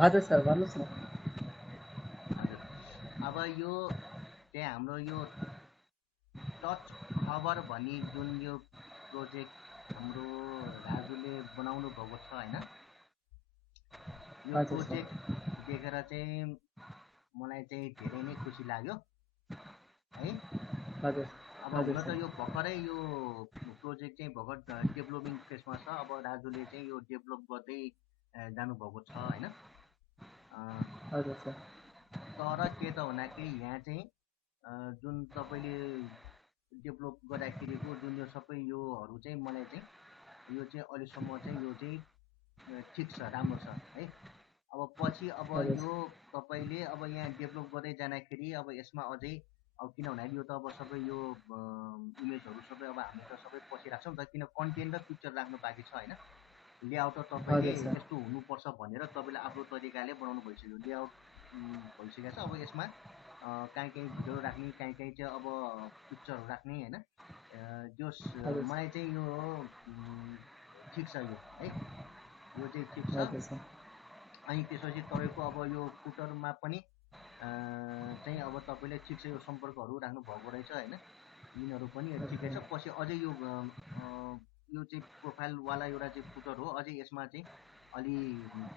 हजुर सर भन्नुहोस् न। हजुर अब यो चाहिँ हाम्रो यो टच खबर भन्ने जुन यो प्रोजेक्ट हाम्रो राजुले बनाउनु भएको छ होइन, यो हजुर सर। प्रोजेक्ट देखेर चाहिँ मलाई चाहिँ धेरै नै खुसी लाग्यो है। हजुर अब हजुर हुन त सर। यो भर्खरै यो प्रोजेक्ट चाहिँ भर्खर डेभलपिङ फेजमा छ। अब राजुले चाहिँ यो डेभलप गर्दै जानुभएको छ होइन। हजुर सर। तर के त भन्दाखेरि यहाँ चाहिँ जुन तपाईँले डेभलप गर्दाखेरिको जुन यो सबै योहरू चाहिँ मलाई चाहिँ यो चाहिँ अहिलेसम्म चाहिँ यो चाहिँ ठिक छ, राम्रो छ है। अब पछि अब हजुर यो तपाईँले अब यहाँ डेभलप गर्दै जाँदाखेरि अब यसमा अझै अब किन भन्दाखेरि यो त अब सबै यो इमेजहरू सबै अब हामी त सबै पछि राख्छौँ नि त, किन कन्टेन्ट र पिक्चर राख्नु बाँकी छ होइन। लेआउट त तपाईँले हजुर सर। यस्तो हुनुपर्छ भनेर तपाईँले आफ्नो तरिकाले बनाउनु भइसक्यो, लेआउट भइसकेको छ। अब यसमा कहीँ कहीँ भिडियो राख्ने, कहीँ कहीँ चाहिँ अब पिक्चरहरू राख्ने होइन। जस हजुर मलाई चाहिँ यो ठिक छ यो है, यो चाहिँ ठिक छ। हजुर सर। अनि त्यसपछि तपाईँको अब यो फुटरमा पनि चाहिँ अब तपाईँले ठिक छ यो सम्पर्कहरू राख्नु भएको रहेछ होइन। यिनीहरू पनि ठिकै छ। पछि अझै यो चाहिँ प्रोफाइलवाला एउटा चाहिँ फुटर हो, अझै यसमा चाहिँ अलि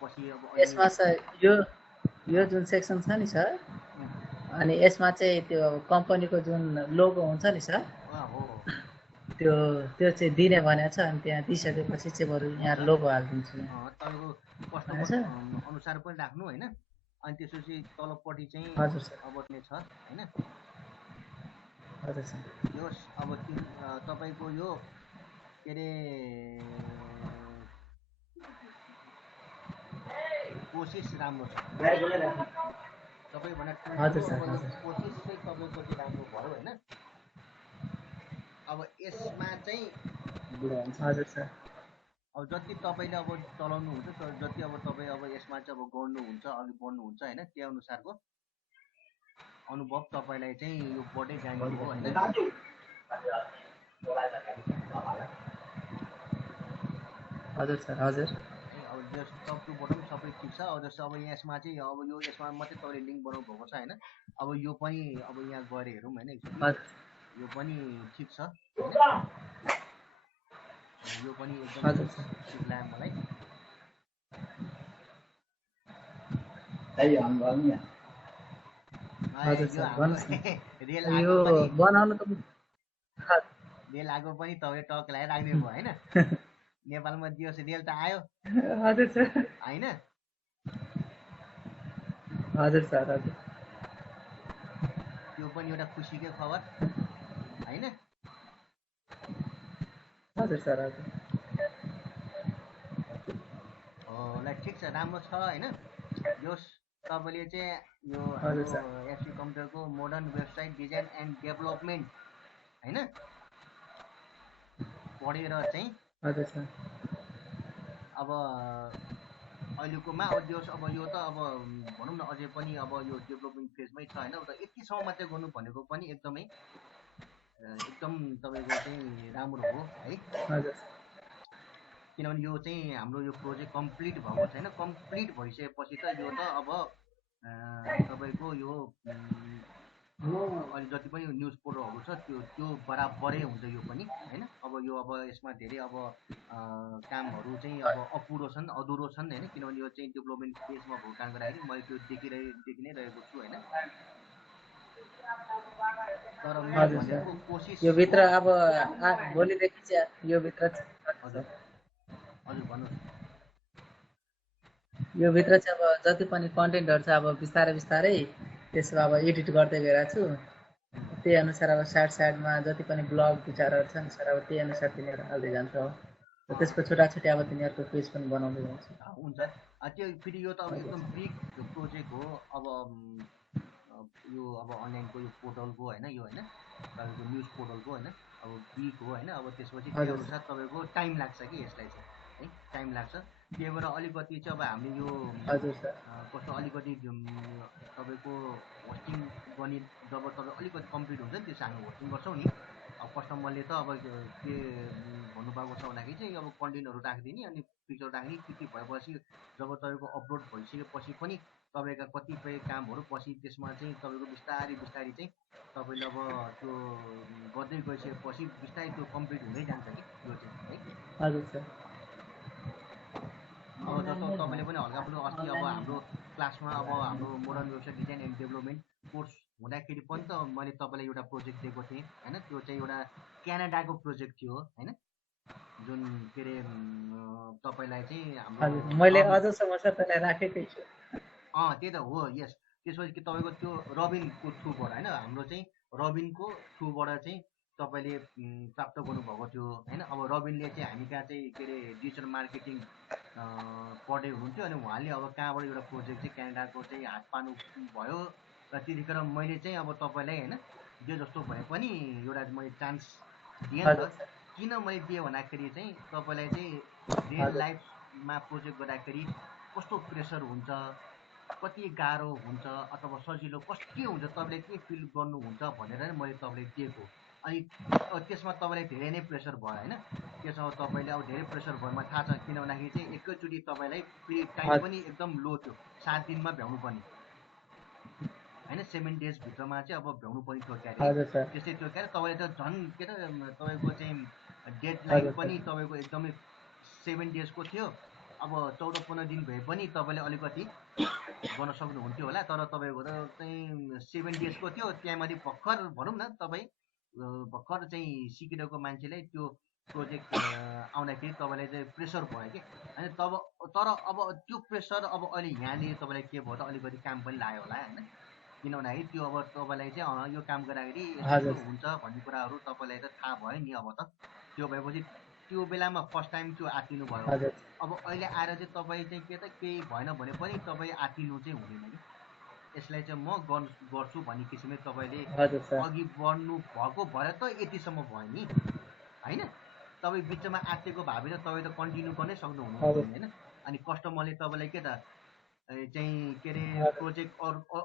पछि अब अलि यसमा सर यो जुन सेक्सन छ नि सर, अनि यसमा चाहिँ त्यो कम्पनीको जुन लोगो हुन्छ नि सर, हो त्यो त्यो चाहिँ दिने भनेको छ। अनि त्यहाँ दिइसकेपछि चाहिँ बरु यहाँ लोगो हालिदिन्छु तपाईँको होइन कस्टमर सर। अनुसार पनि राख्नु होइन। अनि त्यसपछि तलपट्टि चाहिँ हजुर सर। अब नै छ होइन। हजुर सर। यो अब तपाईँको यो के अरे कोसिस राम्रो छ सबैभन्दा ठुलो हजुर कुरो। सर। अब यो हजुर कोसिस चाहिँ तपाईँको चाहिँ राम्रो भयो होइन। अब यसमा चाहिँ हजुर सर। अब जति तपाईँले अब चलाउनुहुन्छ, जति अब तपाईँ अब यसमा चाहिँ अब गर्नुहुन्छ, अघि बढ्नुहुन्छ होइन, त्यो अनुसारको अनुभव तपाईँलाई चाहिँ यो बढ्दै जाने हो होइन। हजुर सर। हजुर। अब जस टप टु बटम सबै ठिक छ। अब जस्तो अब यसमा चाहिँ अब यो यसमा मात्रै तपाईँले लिङ्क बनाउनु भएको छ होइन। अब यो पनि अब यहाँ गएर हेरौँ होइन, यो पनि ठिक छ होइन। यो पनि एकदम ठिक लाग्यो मलाई। रेल आगो पनि तपाईँ टक लगाएर राख्ने भयो होइन। नेपालमा दियोस् रेल त आयो। हजुर सर। होइन। हजुर सर। हजुर। त्यो पनि एउटा खुसीकै खबर होइन। हजुर सर। हजुर। ल ठिक छ, राम्रो छ होइन। यो तपाईँले चाहिँ यो हजुर हाम्रो सर। एफसी कम्प्युटरको modern website design and development होइन पढेर चाहिँ हजुर सर। अब अहिलेकोमा अब दियोस्। अब यो त अब भनौँ न अझै पनि अब यो डेभलपिङ फेजमै छ होइन। उता यतिसम्म मात्रै गर्नु भनेको पनि एकदमै एकदम तपाईँको चाहिँ राम्रो हो है। हजुर। किनभने यो चाहिँ हाम्रो यो प्रोजेक्ट कम्प्लिट भएको छैन। कम्प्लिट भइसकेपछि त यो त अब तपाईँको यो अहिले जति पनि न्युज पोर्टलहरू छ त्यो बराबरै हुन्छ यो पनि होइन। अब यो अब यसमा धेरै अब कामहरू चाहिँ अब अधुरो छन् होइन। किनभने यो चाहिँ डेभलपमेन्ट फेजमा भएको कारणले गर्दाखेरि मैले त्यो देखि नै रहेको छु होइन। तर मैले भनेको कोसिस यो भित्र अब भोलिदेखि चाहिँ यो भित्र हजुर भन्नुहोस्। यो भित्र चाहिँ अब जति पनि कन्टेन्टहरू छ अब बिस्तारै बिस्तारै त्यसमा अब एडिट गर्दै गइरहेको छु। त्यही अनुसार अब साइडमा जति पनि ब्लग विचारहरू छन् सर, अब त्यही अनुसार तिनीहरू हाल्दै जान्छ हो। त्यसको छुट्टा अब तिनीहरूको पेज पनि बनाउँदै जान्छ। हुन्छ त्यो फेरि यो त अब एकदम बिग प्रोजेक्ट हो। अब यो अब अनलाइनको यो पोर्टलको होइन, यो होइन तपाईँको न्युज पोर्टलको होइन, अब बिग हो होइन। अब त्यसपछि त्यो अनुसार तपाईँको टाइम लाग्छ कि यसलाई चाहिँ है, टाइम लाग्छ। त्यही भएर अलिकति चाहिँ अब हामीले यो कस्तो अलिकति तपाईँको होस्टिङ गर्ने जब तपाईँ अलिकति कम्प्लिट हुन्छ नि, त्यो चाहिँ हामी होस्टिङ गर्छौँ नि। अब कस्टमरले त अब के भन्नुभएको छ भन्दाखेरि चाहिँ अब कन्टेन्टहरू राखिदिने अनि पिक्चर राख्ने त्यति भएपछि जब तपाईँको अपलोड भइसकेपछि पनि तपाईँका कतिपय कामहरू पछि त्यसमा चाहिँ तपाईँको बिस्तारै बिस्तारै चाहिँ तपाईँले अब त्यो गर्दै गइसकेपछि बिस्तारै त्यो कम्प्लिट हुँदै जान्छ कि यो चाहिँ है। हजुर सर। अब जस्तो अनलाइनमै तपाईँले पनि भयो, हल्का फुल्का अस्ति अब अनलाइनमै हाम्रो भयो। क्लासमा अब हाम्रो modern website design and development course हुँदाखेरि पनि त मैले तपाईँलाई एउटा प्रोजेक्ट दिएको थिएँ होइन, त्यो चाहिँ एउटा क्यानाडाको प्रोजेक्ट थियो होइन, जुन के अरे तपाईँलाई चाहिँ हाम्रो हजुर, मैले रबिन अझसम्म सर त्यसलाई राखेकै छु। त्यही त हो यस। त्यसपछि कि तपाईँको त्यो रबिनको थ्रुबाट होइन, हाम्रो चाहिँ रबिनको थ्रुबाट चाहिँ तपाईँले प्राप्त गर्नुभएको थियो होइन। अब रबिनले चाहिँ हामी कहाँ चाहिँ के अरे डिजिटल मार्केटिङ पढ्दै हुनुहुन्थ्यो अनि उहाँले अब कहाँबाट एउटा प्रोजेक्ट चाहिँ क्यानाडाको चाहिँ हात पार्नु भयो र त्यतिखेर मैले चाहिँ अब तपाईँलाई होइन जे जस्तो भए पनि एउटा मैले चान्स दिएँ नि त। हजुर सर। किन मैले दिएँ भन्दाखेरि चाहिँ तपाईँलाई चाहिँ रियल हजुर लाइफमा प्रोजेक्ट गर्दाखेरि कस्तो प्रेसर हुन्छ, कति गाह्रो हुन्छ अथवा सजिलो के हुन्छ, तपाईँले के फिल गर्नुहुन्छ भनेर नै मैले तपाईँलाई दिएको। अनि त्यसमा तपाईँलाई धेरै नै प्रेसर भयो होइन। त्यसमा तपाईँले अब धेरै प्रेसर भयो मलाई थाहा छ, किन भन्दाखेरि चाहिँ एकैचोटि तपाईँलाई फेरि टाइम पनि एकदम लो थियो, 7 दिनमा भ्याउनु पर्ने होइन, 7 डेजभित्रमा चाहिँ अब भ्याउनु पर्ने थियो क्यारे है। हजुर सर। त्यस्तै थियो क्यारे तपाईँले त झन् के त तपाईँको चाहिँ डेड लाइन हजुर पनि सर। तपाईँको एकदमै 7 डेजको थियो। अब 14-15 दिन भए पनि तपाईँले अलिकति गर्न सक्नुहुन्थ्यो होला, तर तपाईँको त चाहिँ 7 डेजको थियो। त्यहाँमाथि भर्खर भनौँ न तपाईँ भर्खर चाहिँ सिकिरहेको मान्छेलाई त्यो प्रोजेक्ट आउँदाखेरि तपाईँलाई चाहिँ प्रेसर भयो कि होइन। तर अब त्यो प्रेसर अब अहिले यहाँले तपाईँलाई के भयो त अलिकति काम पनि लाग्यो होला होइन, किन भन्दाखेरि त्यो अब तपाईँलाई चाहिँ यो काम गर्दाखेरि यस्तो यस्तो हजुर हुन्छ भन्ने कुराहरू तपाईँलाई त थाहा भयो नि। अब त त्यो भएपछि त्यो बेलामा फर्स्ट टाइम त्यो आत्तिनु भयो। हजुर अब अहिले आएर चाहिँ तपाईँ चाहिँ के त केही भएन भने पनि तपाईँ आत्तिनु चाहिँ हुँदैन कि, यसलाई चाहिँ म गर्छु भन्ने किसिमले तपाईँले हजुर सर। अघि बढ्नु भएको भएर त यतिसम्म भयो नि होइन। तपाईँ बिचमा आत्तिएको भए भने तपाईँ त कन्टिन्यू गर्नै सक्नुहुन्थ्यो हजुर नि होइन। अनि कस्टमरले तपाईँलाई के त चाहिँ के अरे हजुर प्रोजेक्ट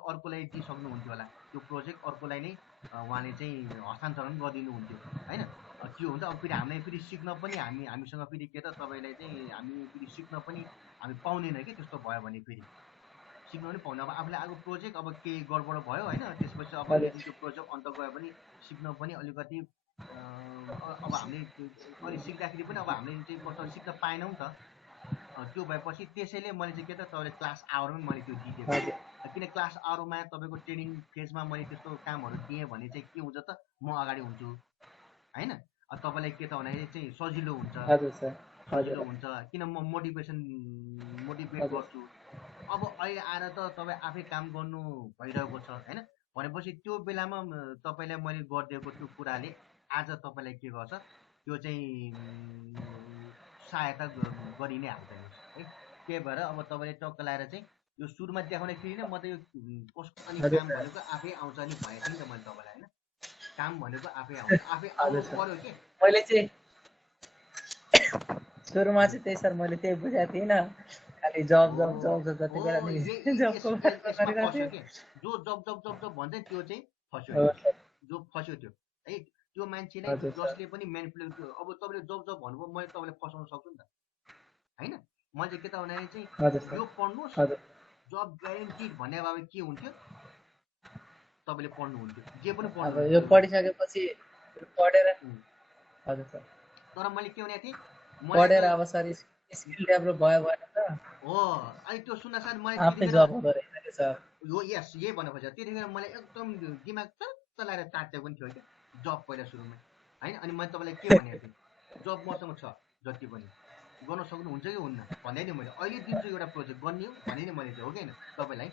अर्कोलाई दिइसक्नुहुन्थ्यो होला, त्यो प्रोजेक्ट अर्कोलाई नै उहाँले चाहिँ हस्तान्तरण गरिदिनुहुन्थ्यो होइन। त्यो हुन्छ। अब फेरि हामीलाई फेरि सिक्न पनि हामीसँग फेरि के त तपाईँलाई चाहिँ हामी फेरि सिक्न पनि हामी पाउँदैन कि, त्यस्तो भयो भने फेरि सिक्न पनि पाउँदैन। अब आफूले आएको प्रोजेक्ट अब केही गडबड भयो होइन, त्यसपछि अब हजुर यदि त्यो प्रोजेक्ट अन्त गयो भने सिक्न पनि अलिकति अब हामीले अहिले सिक्दाखेरि पनि अब हामीले चाहिँ कस्तो सिक्न पाएनौँ नि त। त्यो भएपछि त्यसैले मैले चाहिँ के त तपाईँले क्लास आवरमै मैले त्यो दिइदिएको कि, किन क्लास आवरमा तपाईँको ट्रेनिङ फेजमा मैले त्यस्तो कामहरू दिएँ भने चाहिँ के हुन्छ त म अगाडि हुन्छु होइन। तपाईँलाई के त भन्दाखेरि चाहिँ सजिलो हुन्छ, हजुर सर। हजुर किन म मोटिभेट हजुर गर्छु। अब अहिले आएर त तपाईँ आफै काम गर्नु भइरहेको छ होइन, भनेपछि त्यो बेलामा तपाईँलाई मैले गरिदिएको त्यो कुराले आज तपाईँलाई के गर्छ, त्यो चाहिँ सहायता गरि नै हाल्छ नि है। त्यही भएर अब तपाईँले टक्क लाएर चाहिँ यो सुरुमा देखाउँदाखेरि नै म त यो कसको अनि हजुर काम सर। भनेको आफै आउँछ नि भनेको थिएँ नि त मैले तपाईँलाई होइन। काम भनेको आफै आउँछ, आफै आउनु हजुर सर। पर्यो कि। मैले चाहिँ सुरुमा चाहिँ त्यही सर, मैले त्यही बुझाएको थिइनँ, खालि जब जब हो जब जब जति हो बेला नि जबको बारेमा यसमा गरेको फस्यो थियो। कि, जो जब जब जब जब भन्छ त्यो चाहिँ फस्यो हो है, सर। जो फस्यो त्यो है। त्यो मान्छेलाई हजुर सर। जसले पनि मेनिपुलेट, अब तपाईँले जब जब भन्नुभयो मैले तपाईँलाई फसाउन सक्छु नि त होइन। मैले चाहिँ के त भने चाहिँ हजुर सर। यो पढ्नुहोस् हजुर जब ग्यारेन्टिड भन्ने भए के हुन्थ्यो, तपाईँले पढ्नुहुन्थ्यो जे पनि अब पढ्नुहुन्थ्यो यो त्यो बेला। पढिसकेपछि पढेर हजुर सर, तर मैले के भनेको थिएँ, मलाई पढेर त्यो अब सर स्किल डेभलप भयो भने त हो। अनि त्यो सुन्दा साथ मलाई आफ्नै त्यतिखेर जब हुँदो रहेछ कि सर। यो यस यही भन्नु खोजेँ। त्यतिखेर मलाई एकदम दिमाग चलाएर तातेको पनि थियो क्या जब पहिला सुरुमा होइन। अनि मैले तपाईँलाई के भनेको थिएँ, जब मसँग छ जति पनि गर्न सक्नुहुन्छ कि हुन्न भन्दै नि मैले अहिले दिन्छु एउटा प्रोजेक्ट गर्ने हो भने नि मैले चाहिँ हो कि होइन तपाईँलाई।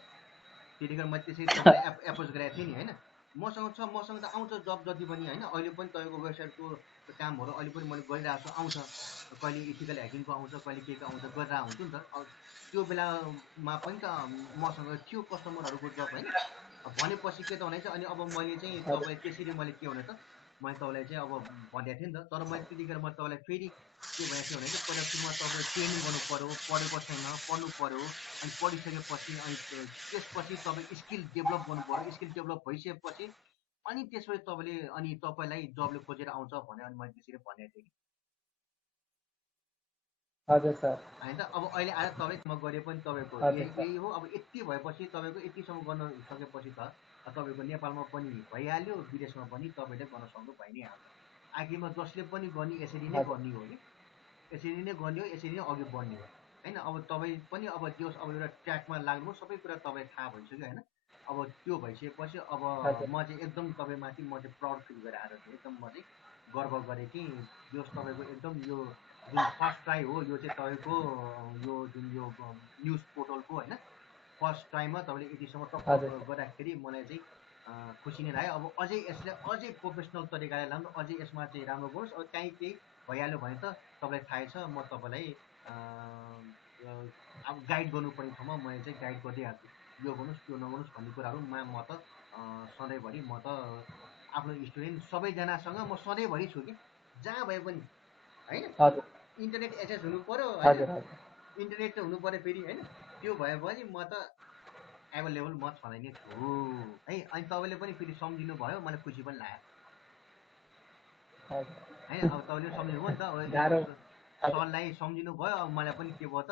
त्यतिखेर मैले त्यसरी तपाईँलाई एप्रोच गरेको थिएँ नि होइन। मसँग त आउँछ जब जति पनि होइन। अहिले पनि तपाईँको वेबसाइटको कामहरू अहिले पनि मैले गरिरहेको छु, आउँछ कहिले इथिकल ह्याकिङको आउँछ, कहिले केको आउँछ, गरिरहेको हुन्छु नि त। त्यो बेलामा पनि त मसँग थियो कस्टमरहरूको जब होइन। भनेपछि के त भने चाहिँ अनि अब मैले चाहिँ हजुर तपाईँ त्यसरी मैले के भने त मैले तपाईँलाई चाहिँ अब भनिदिएको थिएँ नि त। तर मैले त्यतिखेर मैले तपाईँलाई फेरि के भनेको थिएँ भने चाहिँ पहिला सुरुमा तपाईँले ट्रेनिङ गर्नु पऱ्यो, पढेको छैन पढ्नु पऱ्यो, अनि पढिसकेपछि अनि त्यसपछि तपाईँ स्किल डेभलप गर्नु पऱ्यो। स्किल डेभलप भइसकेपछि अनि त्यसपछि तपाईँलाई जबले खोजेर आउँछ भने अनि मैले त्यसरी भनेको थिएँ कि हजुर सर होइन त अब अहिले आएर तपाईँसँग गरे पनि तपाईँको हजुर सर यही हो अब यति भएपछि तपाईँको यतिसम्म गर्न सकेपछि त तपाईँको नेपालमा पनि भइहाल्यो विदेशमा पनि तपाईँले गर्न सक्नु भइ नै हाल्छ आखिरमा जसले पनि गर्ने यसरी नै हजुर गर्ने हो कि यसरी नै गर्ने हो यसरी नै अघि बढ्ने हो होइन अब तपाईँ पनि अब त्यो अब एउटा ट्र्याकमा लाग्नु सबै कुरा तपाईँ थाहा भइसक्यो होइन अब त्यो भइसकेपछि अब हजुर म चाहिँ एकदम तपाईँमाथि म चाहिँ प्राउड फिल गरेर आएको थिएँ एकदम म चाहिँ गर्व गरेँ कि यो तपाईँको एकदम यो जुन फर्स्ट ट्राई हो यो चाहिँ तपाईँको यो जुन यो न्युज पोर्टलको होइन फर्स्ट ट्राईमा तपाईँले यतिसम्म टक्क हजुर गर्दाखेरि मलाई चाहिँ खुसी नै लाग्यो अब अझै यसलाई अझै प्रोफेसनल तरिकाले लानु अझै यसमा चाहिँ राम्रो गर्नुहोस् अब काहीँ केही भइहाल्यो भने त तपाईँलाई थाहै छ म तपाईँलाई अब गाइड गर्नुपर्ने ठाउँमा मैले चाहिँ गाइड गर्दै आएको छु यो गर्नुहोस् त्यो नगर्नुहोस् भन्ने कुराहरूमा म त सधैँभरि म त आफ्नो स्टुडेन्ट सबैजनासँग म सधैँभरि छु कि जहाँ भए पनि होइन हजुर इन्टरनेट एक्सेस हुनु पऱ्यो होइन हजुर हजुर इन्टरनेट त हुनु पऱ्यो फेरि होइन त्यो भयो भने म त एभाइलेबल म छँदै नै छु है अनि तपाईँले पनि फेरि सम्झिनु भयो मलाई खुसी पनि लाग्यो हजुर होइन अब तपाईँले पनि सम्झिनु भयो नि त अब गाह्रो हजुर सरलाई सम्झिनु भयो अब मलाई पनि के भयो त